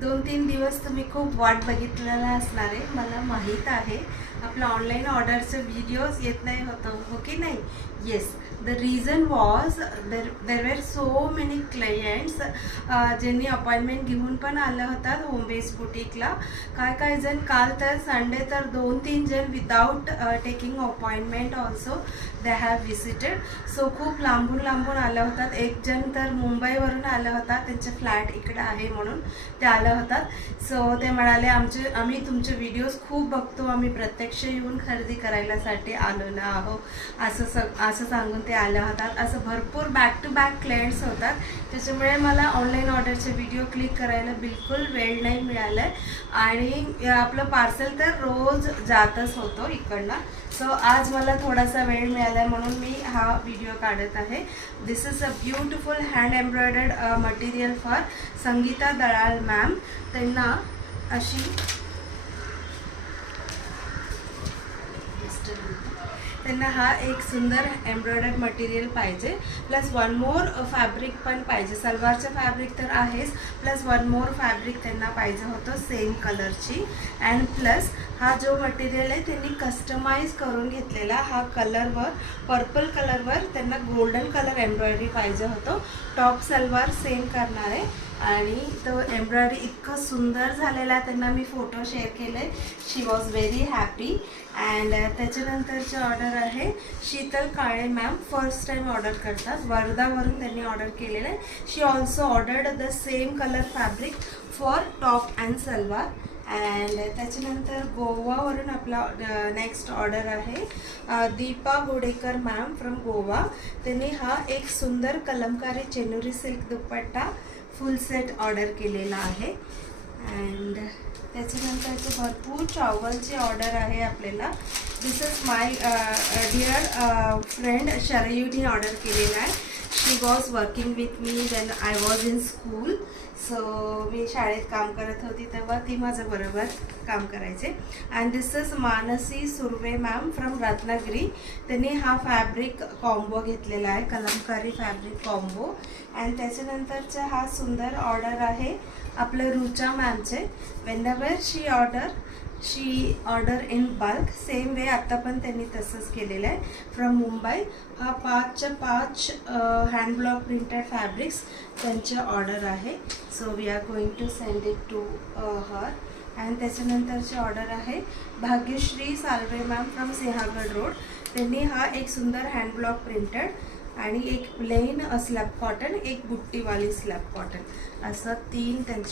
2-3 दिवस तुम्ही खूप वाट बघितलेला असणार आहे, मला माहीत आहे. आपलं ऑनलाईन ऑर्डरचे व्हिडिओज येत नाही होतं, हो की नाही? Yes, the reason was there were so many clients ज्यांनी अपॉइंटमेंट घेऊन पण आलं होतात होम बेस्ड बुटीकला. काय जण काल तर संडे तर 2-3 जण without taking appointment also they have visited. So खूप लांबून आलं होतात. एक जण तर मुंबईवरून आला होता, त्यांचे फ्लॅट इकडे आहे म्हणून ते आलं होतात. सो ते म्हणाले आम्ही तुमचे व्हिडिओज खूप बघतो, आम्ही प्रत्यक्ष येऊन खरेदी करायलासाठी आलो ना आहो, असं सांगून ते आले होतात. असं भरपूर बॅक टू बॅक क्लायंट्स होतात, त्याच्यामुळे मला ऑनलाईन ऑर्डरचे व्हिडिओ क्लिक करायला बिलकुल वेळ नाही मिळाला आहे. आणि आपलं पार्सल तर रोज जातच होतो इकडनं. सो आज मला थोडासा वेळ मिळाला आहे म्हणून मी हा व्हिडिओ काढत आहे. This is a beautiful hand embroidered material for Sangeeta Dalal ma'am. त्यांना अशी हा एक सुंदर एम्ब्रॉयडर्ड मटेरियल पाहिजे, प्लस वन मोर फॅब्रिक पण पाहिजे. सलवारचं फॅब्रिक तर आहेच, प्लस वन मोर फॅब्रिक त्यांना पाहिजे होतं सेम कलरची. अँड प्लस हा जो मटेरियल आहे त्यांनी कस्टमाइज करून घेतलेला. हा कलरवर पर्पल कलरवर त्यांना गोल्डन कलर एम्ब्रॉयडरी पाहिजे होतं. टॉप सलवार सेम करणार आहे आणि तो एम्ब्रॉयडरी इतकं सुंदर झालेला आहे. त्यांना मी फोटो शेअर केले. She was very happy. And त्याच्यानंतरची ऑर्डर आहे Sheetal Kale ma'am, first time order करतात, वर्धावरून त्यांनी ऑर्डर केलेलं आहे. She also ordered the same colour fabric for top and salwar. And त्याच्यानंतर गोवावरून आपला नेक्स्ट ऑर्डर आहे दीपा गोडेकर मॅम फ्रॉम गोवा. त्यांनी हा एक सुंदर कलमकारी चेनुरी silk dupatta full set order केलेला आहे. अँड त्याच्यानंतरची भरपूर टॉवलची ऑर्डर आहे आपल्याला. This is my dear friend शरयूनी ऑर्डर केलेला आहे. She was working with me when I was in school. So मी शाळेत काम करत होती तेव्हा ती माझं बरोबर काम करायचे. And this is Mansi Surve ma'am from Ratnagiri. त्यांनी हा फॅब्रिक कॉम्बो घेतलेला आहे, कलमकारी फॅब्रिक कॉम्बो. अँड त्याच्यानंतरचा हा सुंदर ऑर्डर आहे आपलं रुचा मॅमचे. Whenever she order in bulk, same way आता पण त्यांनी तसंच केलेलं आहे. फ्रॉम मुंबई हा 5च्या 5 हँड ब्लॉक प्रिंटेड फॅब्रिक्स त्यांचे ऑर्डर आहे. So we are going to send it to her. And त्याच्यानंतरची ऑर्डर आहे Bhagyashree Salve ma'am from Sinhagad road. त्यांनी हा एक सुंदर हँड ब्लॉक प्रिंटेड आणि एक प्लेन स्लॅब कॉटन, एक बुट्टीवाली स्लॅब कॉटन, असं 3 त्यांचे